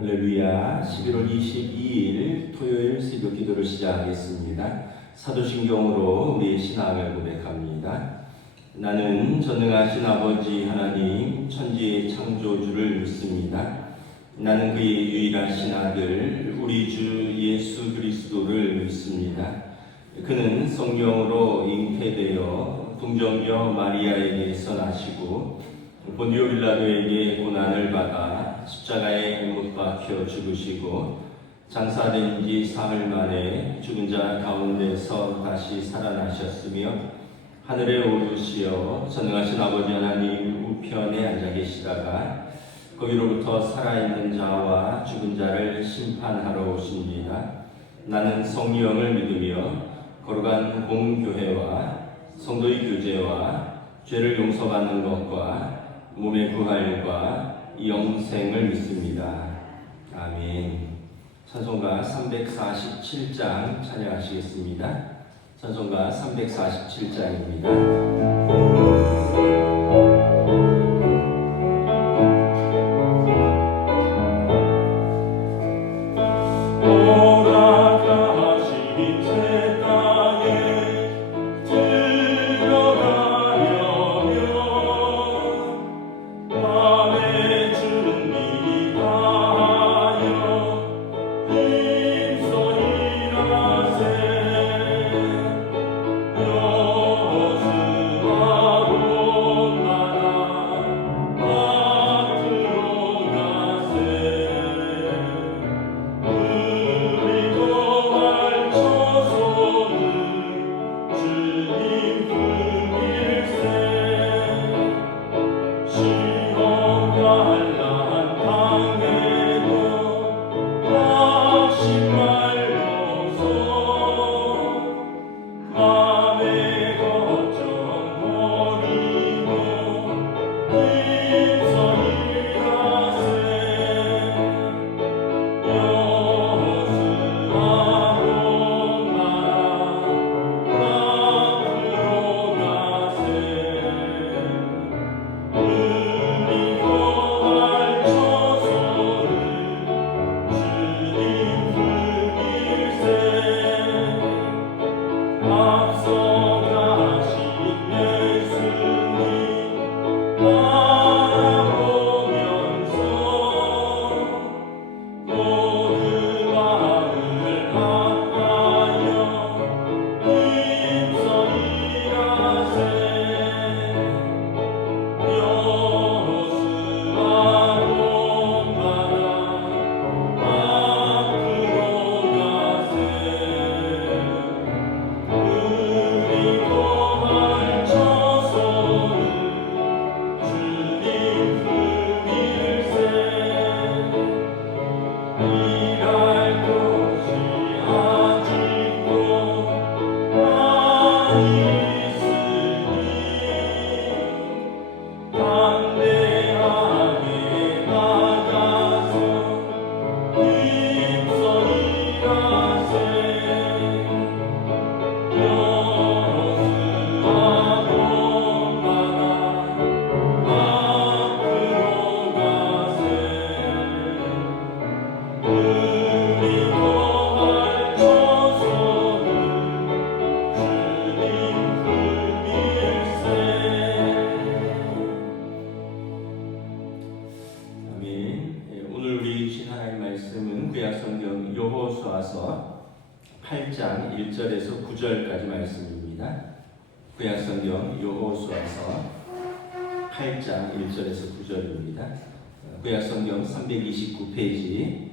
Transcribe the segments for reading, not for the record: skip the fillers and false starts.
할렐루야. 11월 22일 토요일 새벽 기도를 시작하겠습니다. 사도신경으로 우리의 신앙을 고백합니다. 나는 전능하신 아버지 하나님 천지의 창조주를 믿습니다. 나는 그의 유일하신 아들 우리 주 예수 그리스도를 믿습니다. 그는 성령으로 잉태되어 동정녀 마리아에게서 나시고 본디오 빌라도에게 고난을 받아 십자가에 못 박혀 죽으시고 장사된 지 사흘 만에 죽은 자 가운데서 다시 살아나셨으며 하늘에 오르시어 전능하신 아버지 하나님 우편에 앉아 계시다가 거기로부터 살아있는 자와 죽은 자를 심판하러 오십니다. 나는 성령을 믿으며 거룩한 공교회와 성도의 교제와 죄를 용서받는 것과 몸의 부활과 영생을 믿습니다. 아멘. 찬송가 347장 찬양하시겠습니다. 찬송가 347장입니다. 여호수아서 8장 1절에서 9절까지 말씀입니다. 구약성경 여호수아서 8장 1절에서 9절입니다. 구약성경 329페이지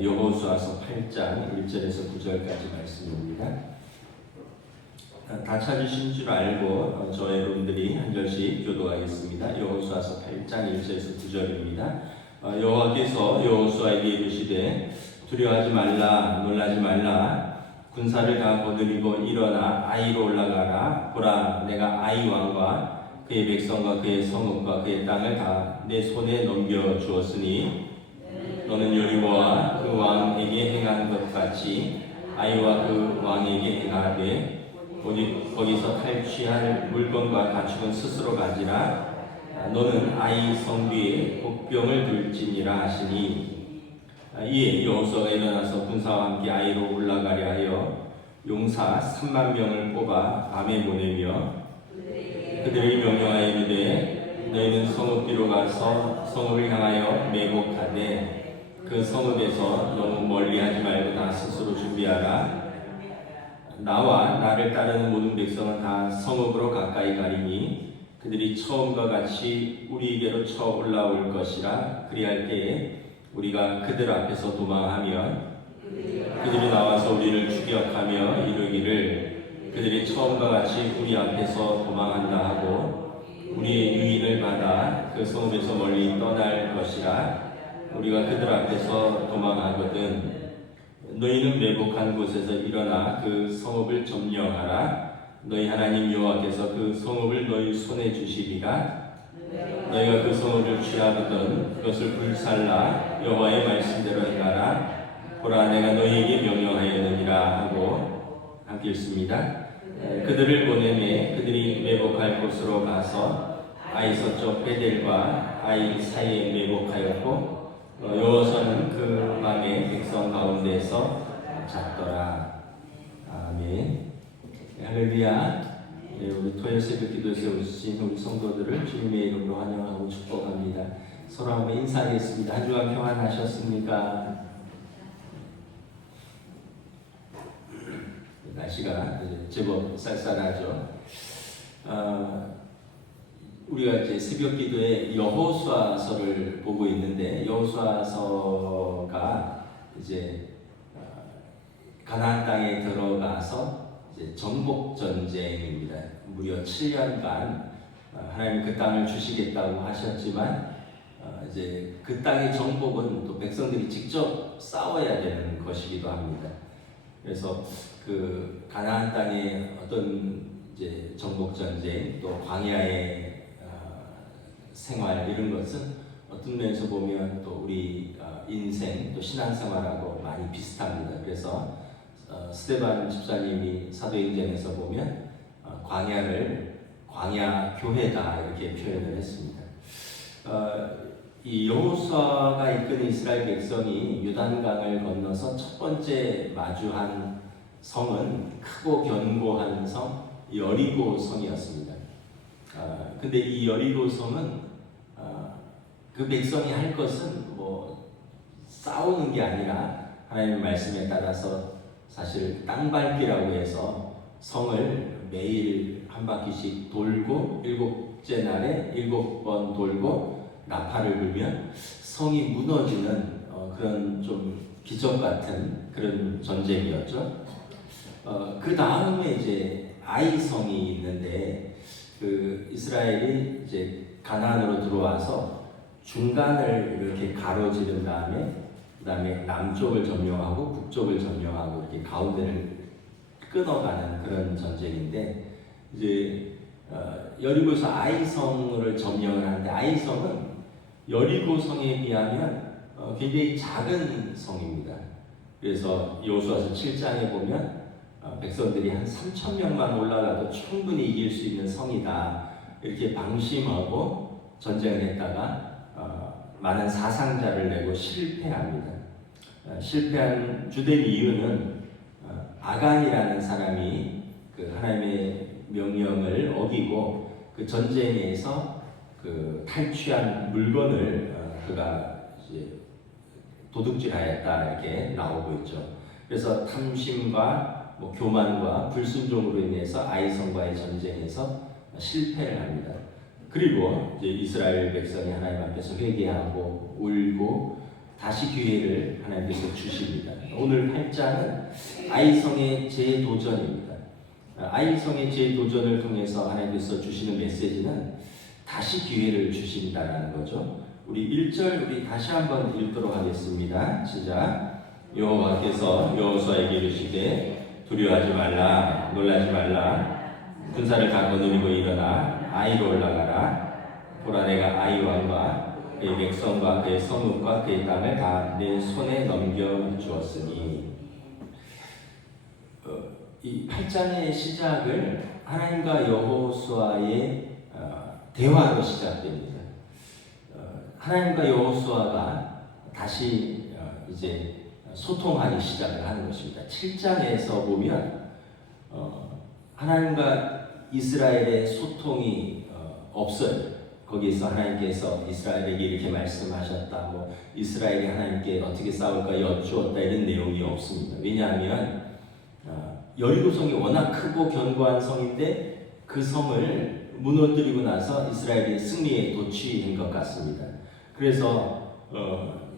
여호수아서 8장 1절에서 9절까지 말씀입니다. 다 찾으신 줄 알고 저 여러분들이 한 절씩 교도하겠습니다. 여호수아서 8장 1절에서 9절입니다. 여호와께서 여호수아에게 이르시되 두려워하지 말라, 놀라지 말라. 군사를 다 거느리고 일어나 아이로 올라가라. 보라, 내가 아이 왕과 그의 백성과 그의 성읍과 그의 땅을 다 내 손에 넘겨 주었으니 너는 여리고와 그 왕에게 행한 것 같이 아이와 그 왕에게 행하되 거기서 탈취할 물건과 가축은 스스로 가지라. 너는 아이 성 뒤에 복병을 둘지니라 하시니 이에 여호수아가 일어나서 군사와 함께 아이로 올라가려 하여 용사 3만 명을 뽑아 밤에 보내며 그들에게 명령하여 이르되 너희는 성읍 뒤로 가서 성읍을 향하여 매복하되 그 성읍에서 너무 멀리하지 말고 다 스스로 준비하라. 나와 나를 따르는 모든 백성은 다 성읍으로 가까이 가리니 그들이 처음과 같이 우리에게로 쳐 올라올 것이라. 그리할 때에 우리가 그들 앞에서 도망하면 그들이 나와서 우리를 추격하며 이르기를 그들이 처음과 같이 우리 앞에서 도망한다 하고 우리의 유인을 받아 그 성읍에서 멀리 떠날 것이라. 우리가 그들 앞에서 도망하거든 너희는 매복한 곳에서 일어나 그 성읍을 점령하라. 너희 하나님 여호와께서 그 성읍을 너희 손에 주시리라. 너희가 그 성읍을 취하거든 그것을 불살라 여호와의 말씀대로 행하라. 보라 내가 너희에게 명령하였느니라 하고 함께 읽습니다. 그들을 보내매 그들이 매복할 곳으로 가서 아이 서쪽 베델과 아이 사이에 매복하였고 여호수아는 그 밤에 백성 가운데서 잤더라. 아멘. 할렐루야. 우리 토요일 새벽 기도에서 오신 우리 성도들을 주님의 이름으로 환영하고 축복합니다. 서로 한번 인사하겠습니다. 한 주간 평안하셨습니까? 날씨가 제법 쌀쌀하죠. 우리가 이제 새벽 기도에 여호수아서를 보고 있는데 여호수아서가 이제 가나안 땅에 들어가서 이제 정복 전쟁입니다. 무려 7년간 하나님 그 땅을 주시겠다고 하셨지만 이제 그 땅의 정복은 또 백성들이 직접 싸워야 되는 것이기도 합니다. 그래서 그 가나안 땅의 어떤 이제 정복 전쟁 또 광야의 생활 이런 것은 어떤 면에서 보면 또 우리 인생 또 신앙생활하고 많이 비슷합니다. 그래서 스데반 집사님이 사도행전에서 보면 광야를 광야 교회다 이렇게 표현을 했습니다. 이 여호수아가 이끈 이스라엘 백성이 요단강을 건너서 첫 번째 마주한 성은 크고 견고한 성 여리고 성이었습니다. 근데 이 여리고 성은 그 백성이 할 것은 뭐 싸우는 게 아니라 하나님의 말씀에 따라서 사실 땅밟기라고 해서 성을 매일 한 바퀴씩 돌고 7째 날에 7번 돌고 나팔을 불면 성이 무너지는 그런 좀 기적 같은 그런 전쟁이었죠. 그 다음에 이제 아이 성이 있는데 그 이스라엘이 이제 가나안으로 들어와서 중간을 이렇게 가로지른 다음에 그 다음에 남쪽을 점령하고 북쪽을 점령하고 이렇게 가운데를 끊어가는 그런 전쟁인데 이제 여리고에서 아이성을 점령을 하는데 아이성은 여리고성에 비하면 굉장히 작은 성입니다. 그래서 여호수아서 7장에 보면 백성들이 한 3,000명만 올라가도 충분히 이길 수 있는 성이다 이렇게 방심하고 전쟁을 했다가 많은 사상자를 내고 실패합니다. 실패한 주된 이유는 아간이라는 사람이 그 하나님의 명령을 어기고 그 전쟁에서 그 탈취한 물건을 그가 이제 도둑질하였다 이렇게 나오고 있죠. 그래서 탐심과 교만과 불순종으로 인해서 아이성과의 전쟁에서 실패를 합니다. 그리고 이제 이스라엘 백성이 하나님 앞에서 회개하고 울고 다시 기회를 하나님께서 주십니다. 오늘 8장은 아이성의 재도전입니다. 아이성의 재도전을 통해서 하나님께서 주시는 메시지는 다시 기회를 주신다는 거죠. 우리 1절 우리 다시 한번 읽도록 하겠습니다. 시작. 여호와께서 여호수아에게 이르시되 두려워하지 말라 놀라지 말라 군사를 다 거느리고 일어나 아이로 올라가라. 보라 내가 아이 왕과 그의 백성과 그의 성읍과 그의 땅을 다 내 손에 넘겨주었으니. 이 8장의 시작을 하나님과 여호수아의 대화로 시작됩니다. 하나님과 여호수아가 다시 이제 소통하기 시작을 하는 것입니다. 7장에서 보면 하나님과 이스라엘의 소통이 없어요. 거기서 하나님께서 이스라엘에게 이렇게 말씀하셨다, 뭐 이스라엘이 하나님께 어떻게 싸울까 여쭈었다, 이런 내용이 없습니다. 왜냐하면 여리고 성이 워낙 크고 견고한 성인데 그 성을 무너뜨리고 나서 이스라엘이 승리에 도취한 것 같습니다. 그래서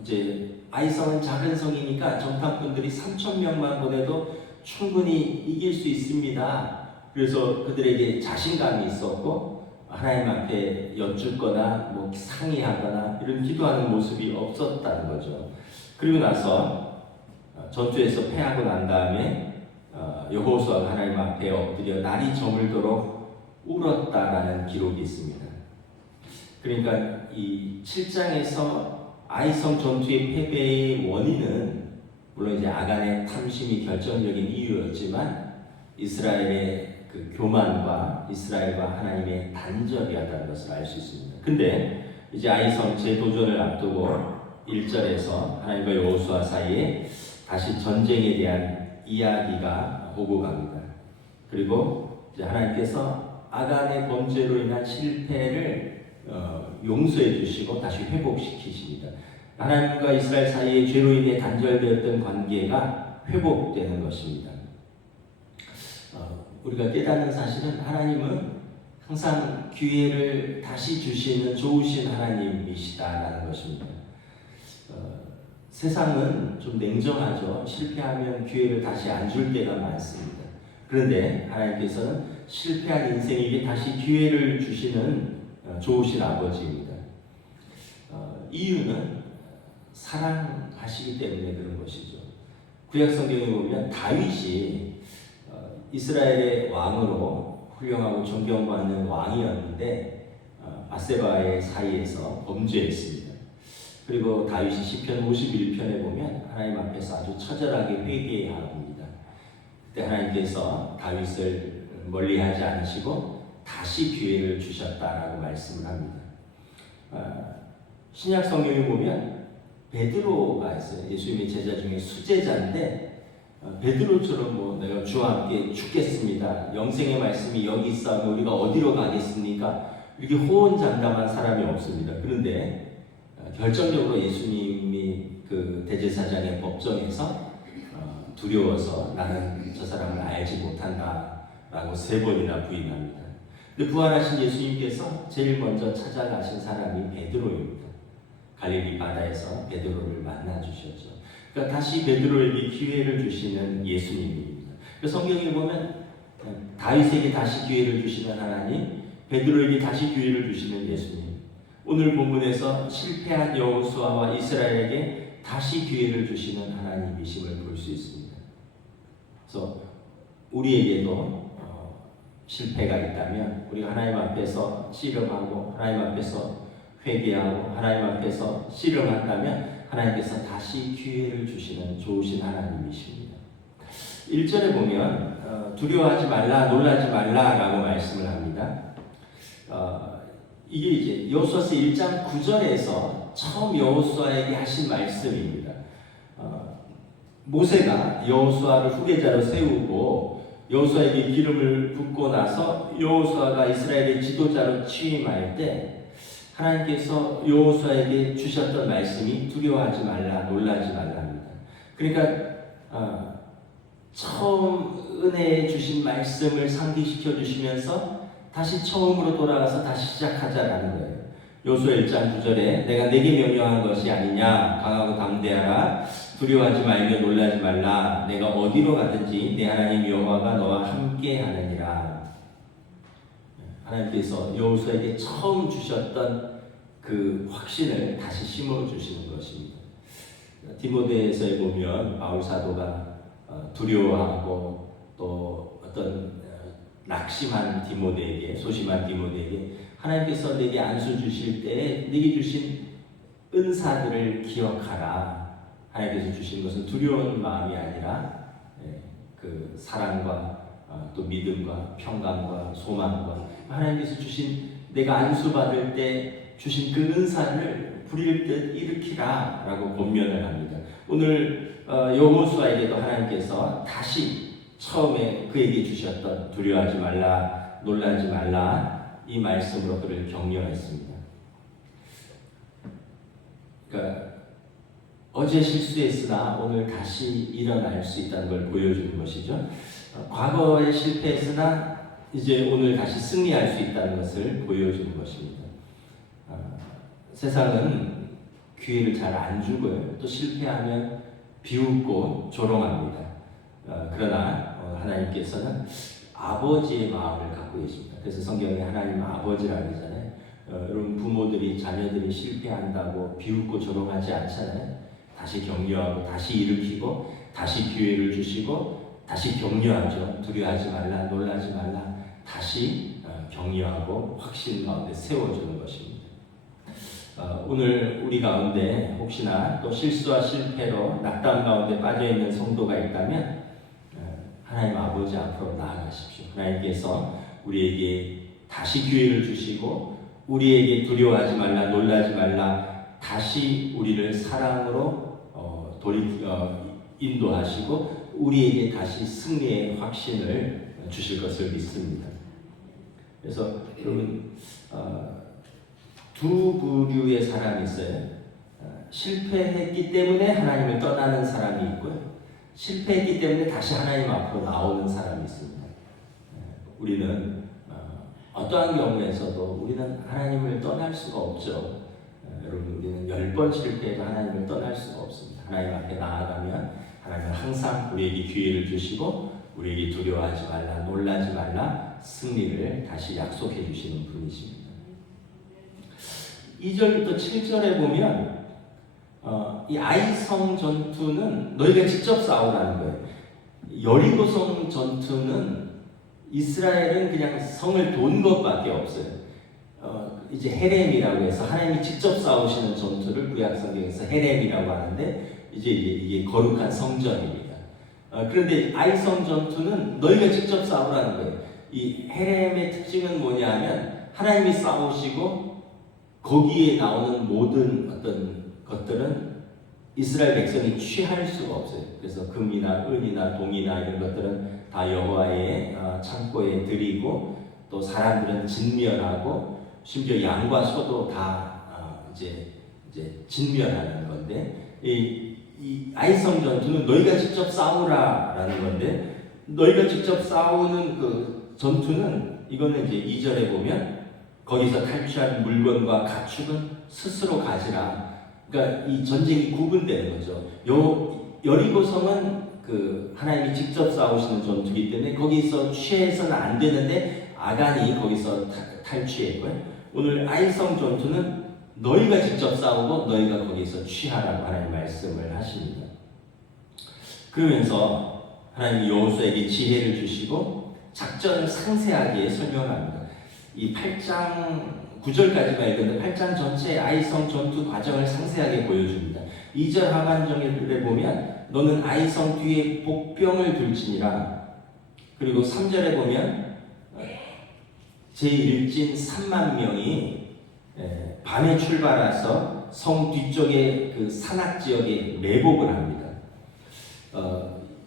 이제 아이성은 작은 성이니까 정탐꾼들이 3,000명만 보내도 충분히 이길 수 있습니다. 그래서 그들에게 자신감이 있었고 하나님 앞에 여쭙거나 뭐 상의하거나 이런 기도하는 모습이 없었다는 거죠. 그리고 나서 전투에서 패하고 난 다음에 여호수아가 하나님 앞에 엎드려 날이 저물도록 울었다라는 기록이 있습니다. 그러니까 이 7장에서 아이성 전투의 패배의 원인은 물론 이제 아간의 탐심이 결정적인 이유였지만 이스라엘의 그 교만과 이스라엘과 하나님의 단절이었다는 것을 알 수 있습니다. 근데 이제 아이성 재도전을 앞두고 1절에서 하나님과 여호수아 사이에 다시 전쟁에 대한 이야기가 오고 갑니다. 그리고 이제 하나님께서 아간의 범죄로 인한 실패를 용서해 주시고 다시 회복시키십니다. 하나님과 이스라엘 사이의 죄로 인해 단절되었던 관계가 회복되는 것입니다. 우리가 깨닫는 사실은 하나님은 항상 기회를 다시 주시는 좋으신 하나님이시다라는 것입니다. 세상은 좀 냉정하죠. 실패하면 기회를 다시 안 줄 때가 많습니다. 그런데 하나님께서는 실패한 인생에게 다시 기회를 주시는 좋으신 아버지입니다. 이유는 사랑하시기 때문에 그런 것이죠. 구약 성경에 보면 다윗이 이스라엘의 왕으로 훌륭하고 존경받는 왕이었는데 바세바의 사이에서 범죄했습니다. 그리고 다윗이 시편 51편에 보면 하나님 앞에서 아주 처절하게 회개해야 합니다. 그때 하나님께서 다윗을 멀리하지 않으시고 다시 기회를 주셨다라고 말씀을 합니다. 신약 성경에 보면 베드로가 있어요. 예수님의 제자 중에 수제자인데 베드로처럼 뭐 내가 주와 함께 죽겠습니다, 영생의 말씀이 여기 있사오니 우리가 어디로 가겠습니까? 이렇게 호언장담한 사람이 없습니다. 그런데 결정적으로 예수님이 그 대제사장의 법정에서 두려워서 나는 저 사람을 알지 못한다라고 3번이나 부인합니다. 근데 부활하신 예수님께서 제일 먼저 찾아가신 사람이 베드로입니다. 갈릴리 바다에서 베드로를 만나 주셨죠. 그러니까 다시 베드로에게 기회를 주시는 예수님입니다. 성경에 보면 다윗에게 다시 기회를 주시는 하나님, 베드로에게 다시 기회를 주시는 예수님. 오늘 본문에서 실패한 여호수아와 이스라엘에게 다시 기회를 주시는 하나님이심을 볼 수 있습니다. 그래서 우리에게도 실패가 있다면 우리가 하나님 앞에서 씨름하고 하나님 앞에서 회개하고 하나님 앞에서 씨름한다면 하나님께서 다시 기회를 주시는 좋으신 하나님이십니다. 1절에 보면 두려워하지 말라, 놀라지 말라라고 말씀을 합니다. 이게 이제 여호수아서 1장 9절에서 처음 여호수아에게 하신 말씀입니다. 모세가 여호수아를 후계자로 세우고 여호수아에게 기름을 붓고 나서 여호수아가 이스라엘의 지도자로 취임할 때 하나님께서 여호수아에게 주셨던 말씀이 두려워하지 말라, 놀라지 말라입니다. 그러니까 처음 은혜에 주신 말씀을 상기시켜 주시면서 다시 처음으로 돌아가서 다시 시작하자라는 거예요. 여호수아 1장 9절에 내가 내게 명령한 것이 아니냐, 강하고 담대하라, 두려워하지 말며 놀라지 말라, 내가 어디로 가든지 내 하나님 여호와가 너와 함께 하느니라. 하나님께서 여호수아에게 처음 주셨던 그 확신을 다시 심어주시는 것입니다. 디모데에서 보면 바울 사도가 두려워하고 또 어떤 낙심한 디모데에게, 소심한 디모데에게 하나님께서 내게 안수 주실 때 내게 주신 은사들을 기억하라. 하나님께서 주신 것은 두려운 마음이 아니라 그 사랑과 또 믿음과 평강과 소망과 하나님께서 주신 내가 안수받을 때 주신 그 은사를 불일 듯 일으키라라고 권면을 합니다. 오늘 여호수아에게도 하나님께서 다시 처음에 그에게 주셨던 두려워하지 말라, 놀라지 말라 이 말씀으로 그를 격려했습니다. 그러니까 어제 실수했으나 오늘 다시 일어날 수 있다는 걸 보여주는 것이죠. 과거에 실패했으나 이제 오늘 다시 승리할 수 있다는 것을 보여주는 것입니다. 세상은 기회를 잘 안 주고요. 또 실패하면 비웃고 조롱합니다. 그러나 하나님께서는 아버지의 마음을 갖고 계십니다. 그래서 성경에 하나님 아버지라고 하잖아요. 여러분 부모들이 자녀들이 실패한다고 비웃고 조롱하지 않잖아요. 다시 격려하고 다시 일으키고 다시 기회를 주시고 다시 격려하죠. 두려워하지 말라, 놀라지 말라. 다시 격려하고 확신 가운데 세워주는 것입니다. 오늘 우리 가운데 혹시나 또 실수와 실패로 낙담 가운데 빠져있는 성도가 있다면 하나님 아버지 앞으로 나아가십시오. 하나님께서 우리에게 다시 기회를 주시고 우리에게 두려워하지 말라, 놀라지 말라, 다시 우리를 사랑으로 인도하시고 우리에게 다시 승리의 확신을 주실 것을 믿습니다. 그래서 여러분 두 부류의 사람이 있어요. 실패했기 때문에 하나님을 떠나는 사람이 있고요. 실패했기 때문에 다시 하나님 앞으로 나오는 사람이 있습니다. 우리는 어떠한 경우에서도 우리는 하나님을 떠날 수가 없죠. 여러분 우리는 10번 실패해도 하나님을 떠날 수가 없습니다. 하나님 앞에 나아가면 하나님은 항상 우리에게 기회를 주시고 우리에게 두려워하지 말라, 놀라지 말라 승리를 다시 약속해 주시는 분이십니다. 2절부터 7절에 보면 이 아이성 전투는 너희가 직접 싸우라는 거예요. 여리고성 전투는 이스라엘은 그냥 성을 돈 것밖에 없어요. 이제 헤렘이라고 해서 하나님이 직접 싸우시는 전투를 구약성경에서 헤렘이라고 하는데 이제 이게 거룩한 성전입니다. 그런데 아이성 전투는 너희가 직접 싸우라는 거예요. 이 헤렘의 특징은 뭐냐 하면 하나님이 싸우시고 거기에 나오는 모든 어떤 것들은 이스라엘 백성이 취할 수가 없어요. 그래서 금이나 은이나 동이나 이런 것들은 다 여호와의 창고에 드리고 또 사람들은 진멸하고 심지어 양과 소도 다 이제 진멸하는 건데 이 아이성 전투는 너희가 직접 싸우라라는 건데 너희가 직접 싸우는 그 전투는 이거는 이제 2절에 보면 거기서 탈취한 물건과 가축은 스스로 가지라. 그러니까 이 전쟁이 구분되는 거죠. 여리고성은 그 하나님이 직접 싸우시는 전투이기 때문에 거기서 취해서는 안 되는데 아간이 거기서 탈취했고요. 오늘 아이성 전투는 너희가 직접 싸우고 너희가 거기서 취하라고 하나님 말씀을 하십니다. 그러면서 하나님이 여호수아에게 지혜를 주시고 작전을 상세하게 설명합니다. 이 8장 9절까지만 읽는데 8장 전체의 아이성 전투 과정을 상세하게 보여줍니다. 2절 하반절에 보면 너는 아이성 뒤에 복병을 둘지니라. 그리고 3절에 보면 제1진 3만 명이 밤에 출발해서 성 뒤쪽에 그 산악 지역에 매복을 합니다.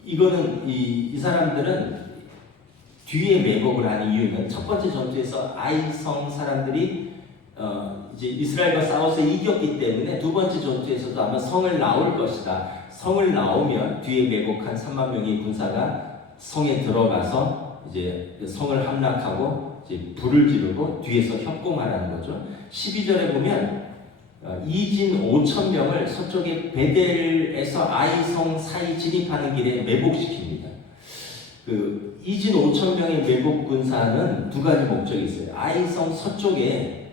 이거는 이 사람들은 뒤에 매복을 하는 이유는 첫 번째 전투에서 아이성 사람들이 이제 이스라엘과 싸워서 이겼기 때문에 두 번째 전투에서도 아마 성을 나올 것이다. 성을 나오면 뒤에 매복한 3만 명의 군사가 성에 들어가서 이제 성을 함락하고 이제 불을 지르고 뒤에서 협공하라는 거죠. 12절에 보면 이진 5천 명을 서쪽의 베델에서 아이성 사이 진입하는 길에 매복시킵니다. 그 이진 5천 명의 매복 군사는 두 가지 목적이 있어요. 아이성 서쪽에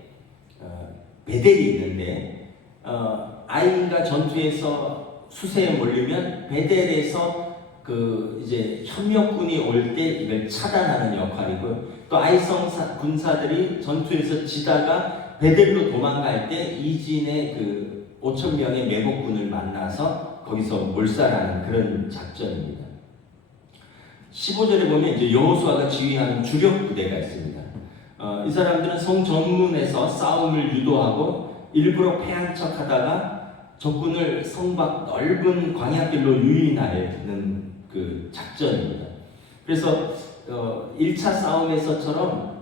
베델이 있는데 아이가 전투에서 수세에 몰리면 베델에서 그 이제 협력군이 올 때 이걸 차단하는 역할이고 또 아이성 군사들이 전투에서 지다가 베델로 도망갈 때 이진의 그 5천 명의 매복군을 만나서 거기서 몰살하는 그런 작전입니다. 15절에 보면 이제 여호수아가 지휘하는 주력 부대가 있습니다. 이 사람들은 성 정문에서 싸움을 유도하고 일부러 패한 척하다가 적군을 성 밖 넓은 광야길로 유인하는 그 작전입니다. 그래서 1차 싸움에서처럼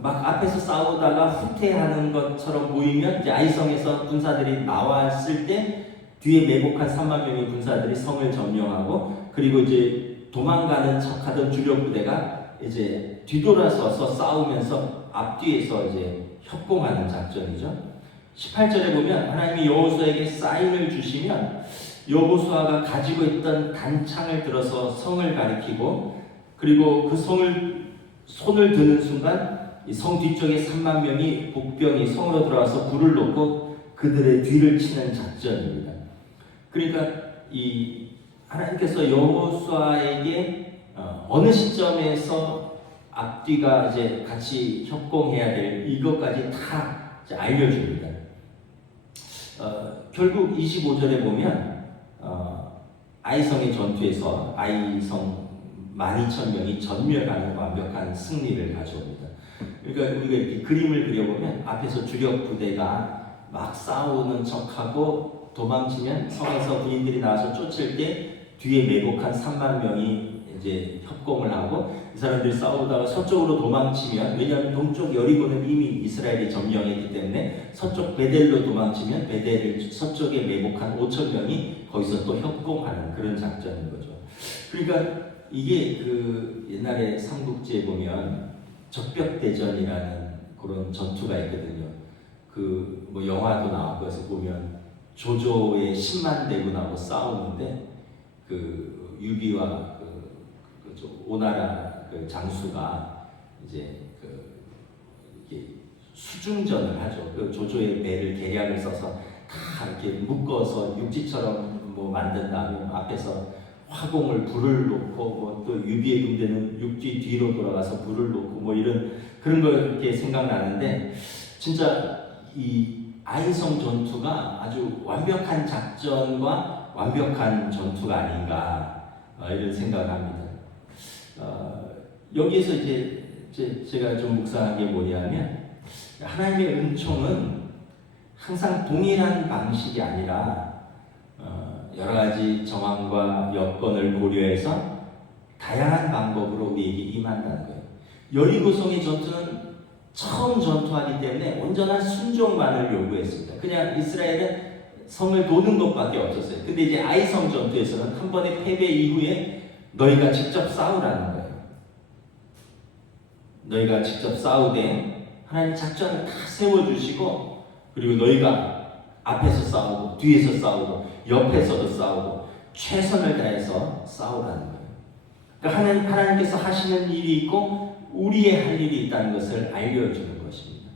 막 앞에서 싸우다가 후퇴하는 것처럼 보이면 이제 아이성에서 군사들이 나왔을 때 뒤에 매복한 3만 명의 군사들이 성을 점령하고, 그리고 이제 도망가는 척하던 주력 부대가 이제 뒤돌아서서 싸우면서 앞뒤에서 이제 협공하는 작전이죠. 18절에 보면 하나님이 여호수아에게 사인을 주시면 여호수아가 가지고 있던 단창을 들어서 성을 가리키고, 그리고 그 성을 손을 드는 순간 이 성 뒤쪽에 3만 명이 복병이 성으로 들어와서 불을 놓고 그들의 뒤를 치는 작전입니다. 그러니까 이 하나님께서 여호수아에게 어느 시점에서 앞뒤가 이제 같이 협공해야 될 이것까지 다 이제 알려줍니다. 결국 25절에 보면 아이성의 전투에서 아이성 12,000명이 전멸하는 완벽한 승리를 가져옵니다. 그러니까 우리가 이렇게 그림을 그려보면 앞에서 주력 부대가 막 싸우는 척하고 도망치면 성에서 군인들이 나와서 쫓을 때 뒤에 매복한 3만 명이 이제 협공을 하고, 이 사람들이 싸우다가 서쪽으로 도망치면, 왜냐하면 동쪽 여리고는 이미 이스라엘이 점령했기 때문에 서쪽 베델로 도망치면 베델을 서쪽에 매복한 5,000명이 거기서 또 협공하는 그런 작전인 거죠. 그러니까 이게 그 옛날에 삼국지에 보면 적벽대전이라는 그런 전투가 있거든요. 그 뭐 영화도 나오고 해서 보면 조조의 10만 대군하고 싸우는데 그 유비와 오나라 그 장수가 이제 이렇게 수중전을 하죠. 그 조조의 배를 계략을 써서 다 이렇게 묶어서 육지처럼 뭐 만든 다음에 앞에서 화공을 불을 놓고, 뭐 또 유비의 군대는 육지 뒤로 돌아가서 불을 놓고, 뭐 이런 그런 거 이렇게 생각나는데, 진짜 이 아이성 전투가 아주 완벽한 작전과 완벽한 전투가 아닌가 이런 생각을 합니다. 여기에서 이제 제가 좀 묵상한 게 뭐냐면, 하나님의 은총은 항상 동일한 방식이 아니라 여러 가지 정황과 여건을 고려해서 다양한 방법으로 우리에게 임한다는 거예요. 여리고성의 전투는 처음 전투하기 때문에 온전한 순종만을 요구했습니다. 그냥 이스라엘은 성을 도는 것밖에 없었어요. 근데 이제 아이성 전투에서는 한 번의 패배 이후에 너희가 직접 싸우라는 거예요. 너희가 직접 싸우되 하나님 작전을 다 세워주시고, 그리고 너희가 앞에서 싸우고 뒤에서 싸우고 옆에서도 싸우고 최선을 다해서 싸우라는 거예요. 그러니까 하나님께서 하시는 일이 있고 우리의 할 일이 있다는 것을 알려주는 것입니다.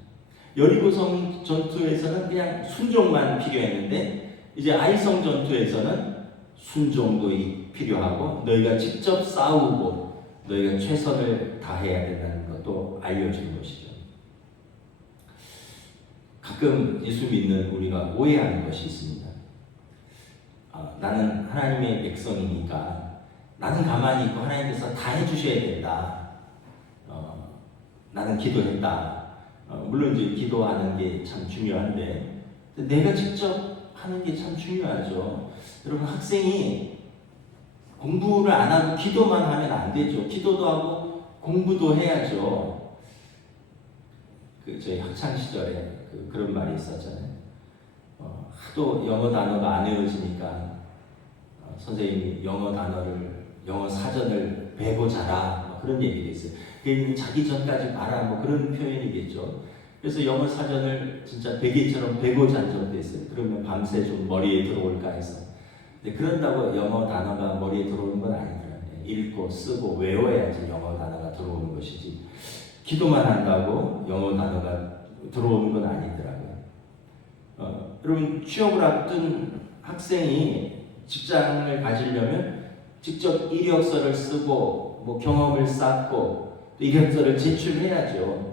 여리고성 전투에서는 그냥 순종만 필요했는데, 이제 아이성 전투에서는 순종도 필요하고 너희가 직접 싸우고 너희가 최선을 다해야 된다는 것도 알려주는 것이죠. 가끔 예수 믿는 우리가 오해하는 것이 있습니다. 나는 하나님의 백성이니까 나는 가만히 있고 하나님께서 다 해주셔야 된다. 나는 기도했다. 물론 이제 기도하는 게 참 중요한데 내가 직접 하는 게 참 중요하죠. 여러분, 학생이 공부를 안 하고 기도만 하면 안 되죠. 기도도 하고 공부도 해야죠. 저희 학창 시절에 그런 말이 있었잖아요. 하도 영어 단어가 안 외워지니까 선생님이 영어 사전을 배고 자라, 그런 얘기가 있어요. 자기 전까지 봐라, 뭐 그런 표현이겠죠. 그래서 영어 사전을 진짜 베개처럼 배고 잔 적도 있어요. 그러면 밤새 좀 머리에 들어올까 해서. 근데 그런다고 영어 단어가 머리에 들어오는 건 아니더라고요. 읽고 쓰고 외워야지 영어 단어가 들어오는 것이지, 기도만 한다고 영어 단어가 들어오는 건 아니더라고요. 여러분, 취업을 앞둔 학생이 직장을 가지려면 직접 이력서를 쓰고 뭐 경험을 쌓고 또 이력서를 제출해야죠.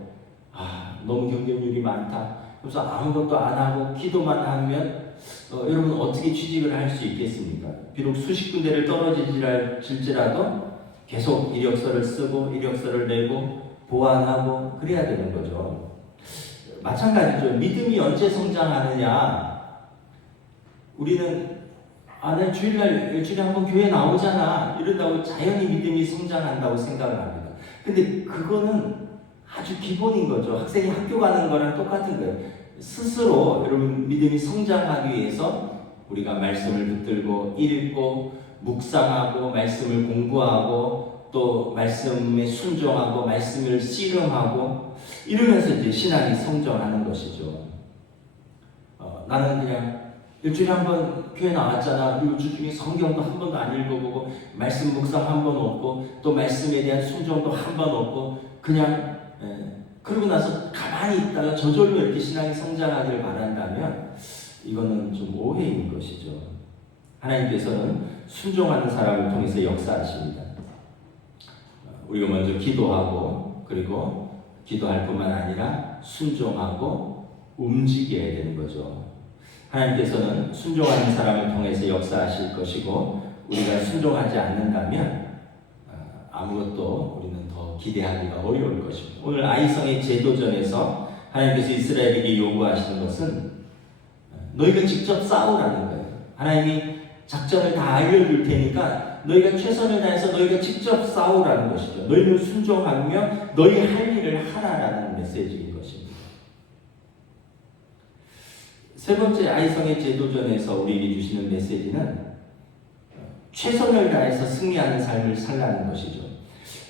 너무 경쟁률이 많다. 그래서 아무것도 안 하고 기도만 하면 여러분 어떻게 취직을 할 수 있겠습니까? 비록 수십 군데를 떨어질지라도 계속 이력서를 쓰고 이력서를 내고 보완하고 그래야 되는 거죠. 마찬가지죠. 믿음이 언제 성장하느냐? 우리는 내 주일날 일주일에 한번 교회 나오잖아 이런다고 자연히 믿음이 성장한다고 생각을 합니다. 근데 그거는 아주 기본인 거죠. 학생이 학교 가는 거랑 똑같은 거예요. 스스로 여러분 믿음이 성장하기 위해서 우리가 말씀을 붙들고 읽고 묵상하고 말씀을 공부하고 또 말씀에 순종하고 말씀을 씨름하고 이러면서 이제 신앙이 성장하는 것이죠. 나는 그냥 일주일에 한 번 교회 나왔잖아. 그리고 주중에 성경도 한 번도 안 읽어보고 말씀 묵상 한 번 없고 또 말씀에 대한 순종도 한 번 없고 그냥 그러고 나서 가만히 있다가 저절로 이렇게 신앙이 성장하기를 바란다면 이거는 좀 오해인 것이죠. 하나님께서는 순종하는 사람을 통해서 역사하십니다. 우리가 먼저 기도하고 그리고 기도할 뿐만 아니라 순종하고 움직여야 되는 거죠. 하나님께서는 순종하는 사람을 통해서 역사하실 것이고 우리가 순종하지 않는다면 아무것도 우리는 더 기대하기가 어려울 것입니다. 오늘 아이성의 제도전에서 하나님께서 이스라엘에게 요구하시는 것은 너희가 직접 싸우라는 거예요. 하나님이 작전을 다 알려줄 테니까 너희가 최선을 다해서 너희가 직접 싸우라는 것이죠. 너희는 순종하며 너희 할 일을 하라라는 메시지인 것입니다. 세 번째 아이성의 제도전에서 우리에게 주시는 메시지는 최선을 다해서 승리하는 삶을 살라는 것이죠.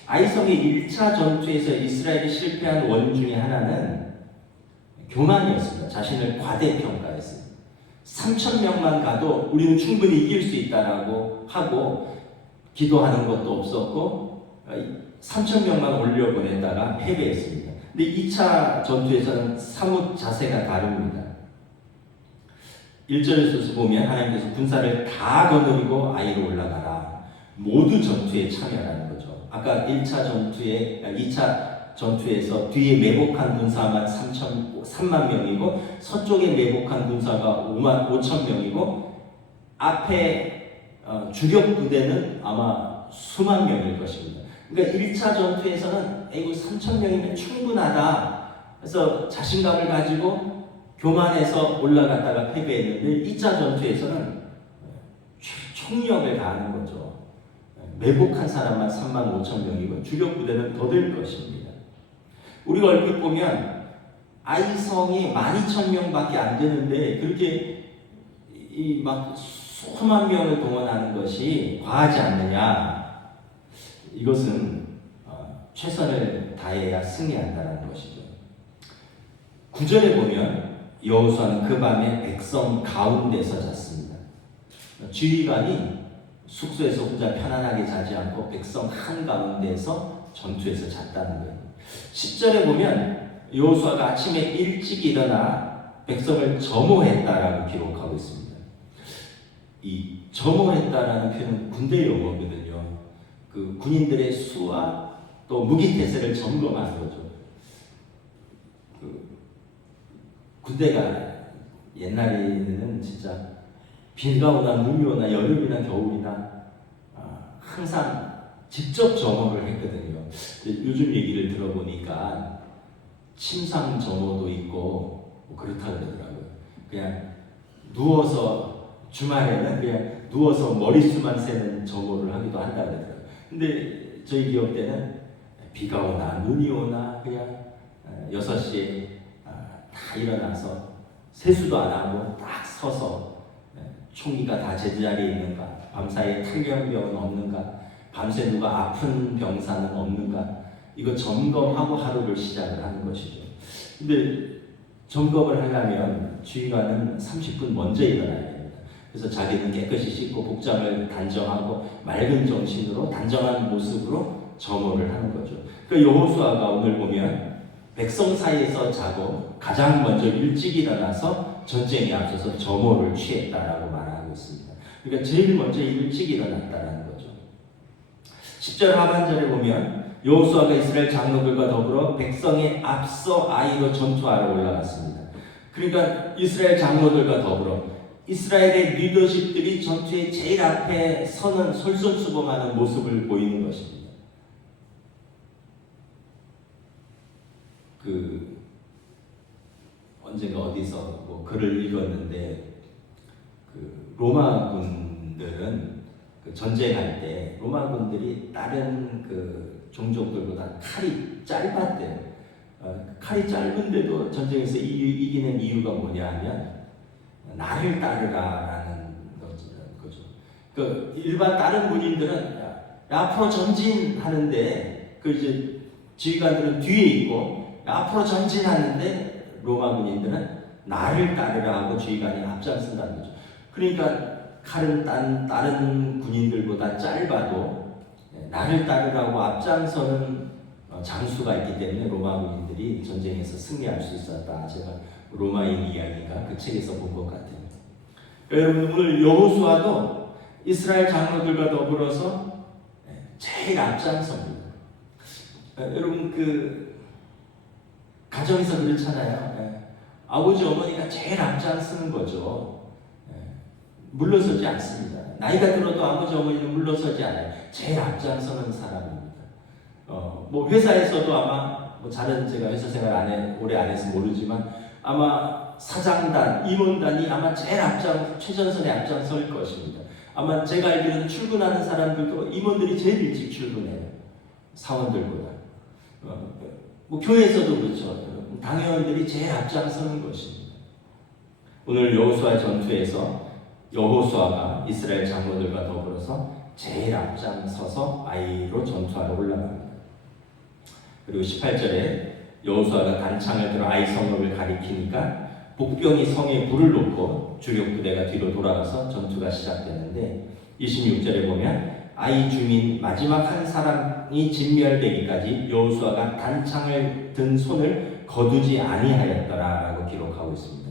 아이성의 1차 전투에서 이스라엘이 실패한 원인 중에 하나는 교만이었습니다. 자신을 과대평가했습니다. 3,000명만 가도 우리는 충분히 이길 수 있다라고 하고 기도하는 것도 없었고 3,000명만 올려보냈다가 패배했습니다. 근데 2차 전투에서는 사뭇 자세가 다릅니다. 1절에서 보면 하나님께서 군사를 다 거느리고 아이로 올라가라. 모두 전투에 참여하라는 거죠. 아까 2차 전투에서 뒤에 매복한 군사만 3만 명이고 서쪽에 매복한 군사가 5천 명이고 앞에 주력 부대는 아마 수만 명일 것입니다. 그러니까 1차 전투에서는 3천 명이면 충분하다. 그래서 자신감을 가지고 교만해서 올라갔다가 패배했는데 2차 전투에서는 총력을 다하는 거죠. 매복한 사람만 3만 5천 명이고 주력 부대는 더 될 것입니다. 우리가 얼핏 보면 아이성이 12,000명밖에 안 되는데 그렇게 막 수만 명을 동원하는 것이 과하지 않느냐? 이것은 최선을 다해야 승리한다는 것이죠. 9절에 보면 여호수아는 그 밤에 백성 가운데서 잤습니다. 지휘관이 숙소에서 혼자 편안하게 자지 않고 백성 한가운데서 전투에서 잤다는 거예요. 10절에 보면 여호수아가 아침에 일찍 일어나 백성을 점호했다라고 기록하고 있습니다. 이 점호했다라는 표현은 군대 용어거든요. 그 군인들의 수와 또 무기태세를 점검하는 거죠. 군대가 옛날에는 진짜 비가 오나 눈이 오나 여름이나 겨울이나 항상 직접 점호를 했거든요. 요즘 얘기를 들어보니까 침상 점호도 있고 뭐 그렇다 그러더라고요. 그냥 누워서 주말에는 그냥 누워서 머릿수만 세는 점호를 하기도 한다 그러더라고요. 근데 저희 기업 때는 비가 오나 눈이 오나 그냥 6시에 다 일어나서 세수도 안 하고 딱 서서 총기가 다 제자리에 있는가, 밤사이에 탈영병은 없는가, 밤새 누가 아픈 병사는 없는가, 이거 점검하고 하루를 시작을 하는 것이죠. 근데 점검을 하려면 지휘관은 30분 먼저 일어나야 됩니다. 그래서 자기는 깨끗이 씻고 복장을 단정하고 맑은 정신으로 단정한 모습으로 점호를 하는 거죠. 그 여호수아가 오늘 보면 백성 사이에서 자고 가장 먼저 일찍 일어나서 전쟁에 앞서서 점호를 취했다라고 말하고 있습니다. 그러니까 제일 먼저 일찍 일어났다라는 거죠. 10절 하반절에 보면 여호수아가 이스라엘 장로들과 더불어 백성에 앞서 아이로 전투하러 올라갔습니다. 그러니까 이스라엘 장로들과 더불어 이스라엘의 리더십들이 전투의 제일 앞에 서는 솔선수범하는 모습을 보이는 것입니다. 언젠가 어디서 뭐 글을 읽었는데 그 로마군들은 그 전쟁할 때 로마군들이 다른 그 종족들보다 칼이 짧았대요. 칼이 짧은데도 전쟁에서 이기는 이유가 뭐냐 하면 나를 따르라라는 거죠. 그 일반 다른 군인들은 야, 앞으로 전진하는데 그 이제 지휘관들은 뒤에 있고 야, 앞으로 전진하는데 로마 군인들은 나를 따르라 하고 지휘관이 앞장선다는 거죠. 그러니까 칼은 다른 군인들보다 짧아도 나를 따르라고 앞장서는 장수가 있기 때문에 로마 군인들이 전쟁에서 승리할 수 있었다. 제가 로마인 이야기가 그 책에서 본 것 같아요. 여러분 오늘 여호수아도 이스라엘 장로들과 더불어서 제일 앞장섭니다. 여러분 그 가정에서 그렇잖아요. 아버지 어머니가 제일 앞장서는 거죠. 물러서지 않습니다. 나이가 들어도 아버지 어머니는 물러서지 않아요. 제일 앞장서는 사람입니다. 뭐 회사에서도 아마 뭐 잘은 제가 회사 생활 오래 안 해서 모르지만 아마 사장단, 임원단이 아마 제일 최전선에 앞장설 것입니다. 아마 제가 알기로는 출근하는 사람들도 임원들이 제일 일찍 출근해요. 사원들보다. 뭐 교회에서도 그렇죠. 당회원들이 제일 앞장서는 것입니다. 오늘 여호수아 전투에서 여호수아가 이스라엘 장로들과 더불어서 제일 앞장서서 아이로 전투하러 올라갑니다. 그리고 18절에 여호수아가 단창을 들어 아이 성읍을 가리키니까 복병이 성에 불을 놓고 주력 부대가 뒤로 돌아가서 전투가 시작되는데 26절에 보면 아이 주민 마지막 한 사람이 진멸되기까지 여호수아가 단창을 든 손을 거두지 아니하였더라라고 기록하고 있습니다.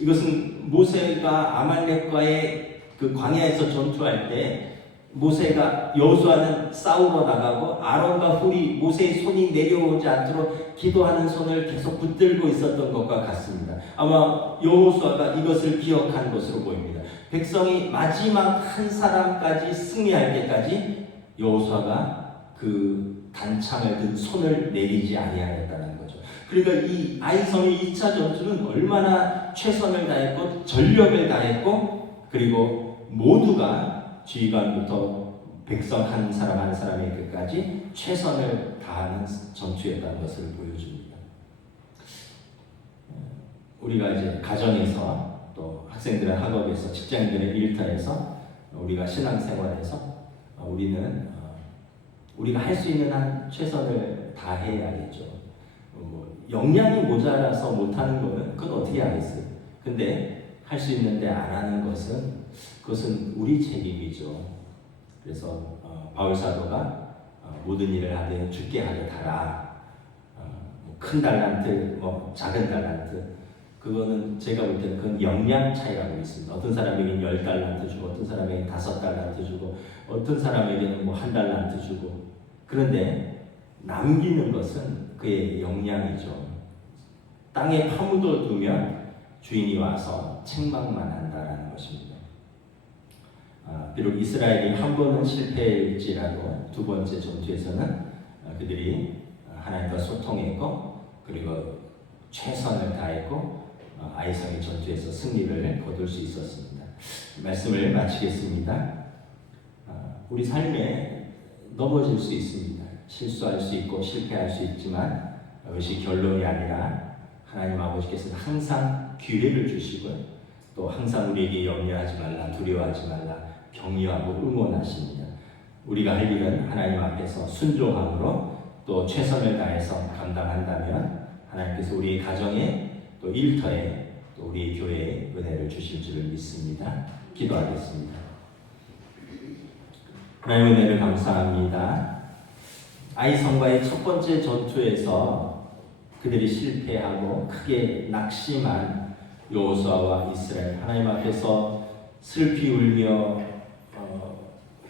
이것은 모세가 아말렉과의 그 광야에서 전투할 때 모세가 여호수아는 싸우러 나가고 아론과 훌이 모세의 손이 내려오지 않도록 기도하는 손을 계속 붙들고 있었던 것과 같습니다. 아마 여호수아가 이것을 기억한 것으로 보입니다. 백성이 마지막 한 사람까지 승리할 때까지 여호수아가 그 단창을 든 손을 내리지 아니하였다는 거죠. 그러니까 이 아이성의 2차 전투는 얼마나 최선을 다했고 전력을 다했고 그리고 모두가 지휘관부터 백성 한 사람 한 사람에게까지 최선을 다하는 전투였다는 것을 보여줍니다. 우리가 이제 가정에서 또 학생들의 학업에서 직장인들의 일터에서 우리가 신앙생활에서 우리가 할 수 있는 한 최선을 다해야겠죠. 역량이 모자라서 못하는 거는 그건 어떻게 하겠어요. 근데 할 수 있는데 안 하는 그것은 우리 책임이죠. 그래서 바울 사도가 모든 일을 하되 주께 하게 하라. 큰 달란트, 작은 달란트, 그거는 제가 볼 때는 그건 역량 차이라고 있습니다. 어떤 사람에게는 10달란트 주고, 어떤 사람에게는 5달란트 주고, 어떤 사람에게는 1달란트 주고. 그런데 남기는 것은 그의 역량이죠. 땅에 파묻어 두면 주인이 와서 책망만 한다라는 것입니다. 비록 이스라엘이 한 번은 실패일지라도 두 번째 전투에서는 그들이 하나님과 소통했고 그리고 최선을 다했고 아이성의 전투에서 승리를 거둘 수 있었습니다. 말씀을 마치겠습니다. 우리 삶에 넘어질 수 있습니다. 실수할 수 있고 실패할 수 있지만 그것이 결론이 아니라 하나님 아버지께서는 항상 기회를 주시고요. 또 항상 우리에게 염려하지 말라, 두려워하지 말라, 격려하고 응원하십니다. 우리가 할 일은 하나님 앞에서 순종함으로 또 최선을 다해서 감당한다면 하나님께서 우리의 가정에 또 일터에 또 우리 교회에 은혜를 주실 줄을 믿습니다. 기도하겠습니다. 하나님의 은혜를 감사합니다. 아이성과의 첫 번째 전투에서 그들이 실패하고 크게 낙심한 여호수아와 이스라엘, 하나님 앞에서 슬피 울며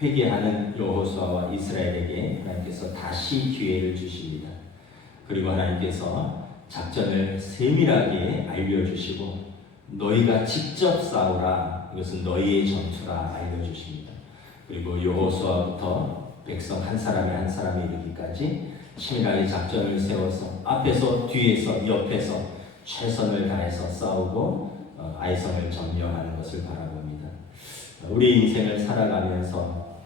회개하는 여호수아와 이스라엘에게 하나님께서 다시 기회를 주십니다. 그리고 하나님께서 작전을 세밀하게 알려주시고 너희가 직접 싸우라, 이것은 너희의 전투라 알려주십니다. 그리고 여호수아부터 백성 한 사람에 한 사람에 이르기까지 치밀하게 작전을 세워서 앞에서 뒤에서 옆에서 최선을 다해서 싸우고 아이성을 점령하는 것을 바라봅니다. 우리 인생을 살아가면서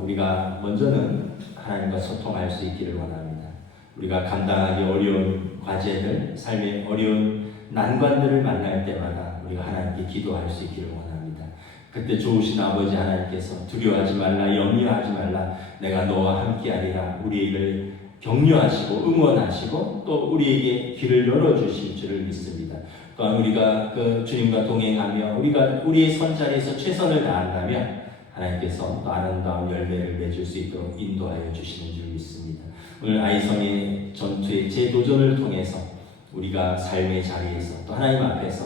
우리가 먼저는 하나님과 소통할 수 있기를 원합니다. 우리가 감당하기 어려운 과제들, 삶의 어려운 난관들을 만날 때마다 우리가 하나님께 기도할 수 있기를 원합니다. 그때 좋으신 아버지 하나님께서 두려워하지 말라, 염려하지 말라, 내가 너와 함께하리라 우리를 격려하시고 응원하시고 또 우리에게 길을 열어주실 줄을 믿습니다. 또한 우리가 그 주님과 동행하며 우리가 우리의 선자리에서 최선을 다한다면 하나님께서 또 아름다운 열매를 맺을 수 있도록 인도하여 주시는 줄 믿습니다. 오늘 아이성의 전투의 재도전을 통해서 우리가 삶의 자리에서 또 하나님 앞에서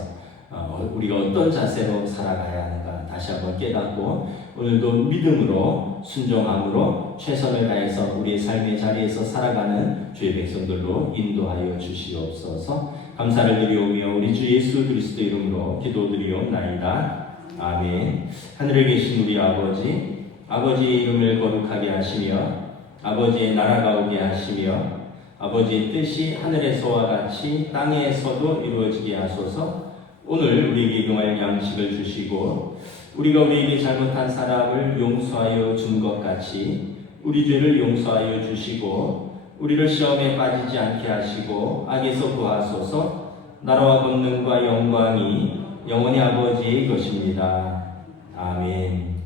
우리가 어떤 자세로 살아가야 하는가 다시 한번 깨닫고 오늘도 믿음으로 순종함으로 최선을 다해서 우리의 삶의 자리에서 살아가는 주의 백성들로 인도하여 주시옵소서. 감사를 드리오며 우리 주 예수 그리스도 이름으로 기도드리옵나이다. 아멘. 하늘에 계신 우리 아버지, 아버지의 이름을 거룩하게 하시며 아버지의 나라가 오게 하시며 아버지의 뜻이 하늘에서와 같이 땅에서도 이루어지게 하소서. 오늘 우리에게 용할 양식을 주시고 우리가 우리에게 잘못한 사람을 용서하여 준 것 같이 우리 죄를 용서하여 주시고 우리를 시험에 빠지지 않게 하시고 악에서 구하소서. 나라와 권능과 영광이 영원히 아버지의 것입니다. 아멘.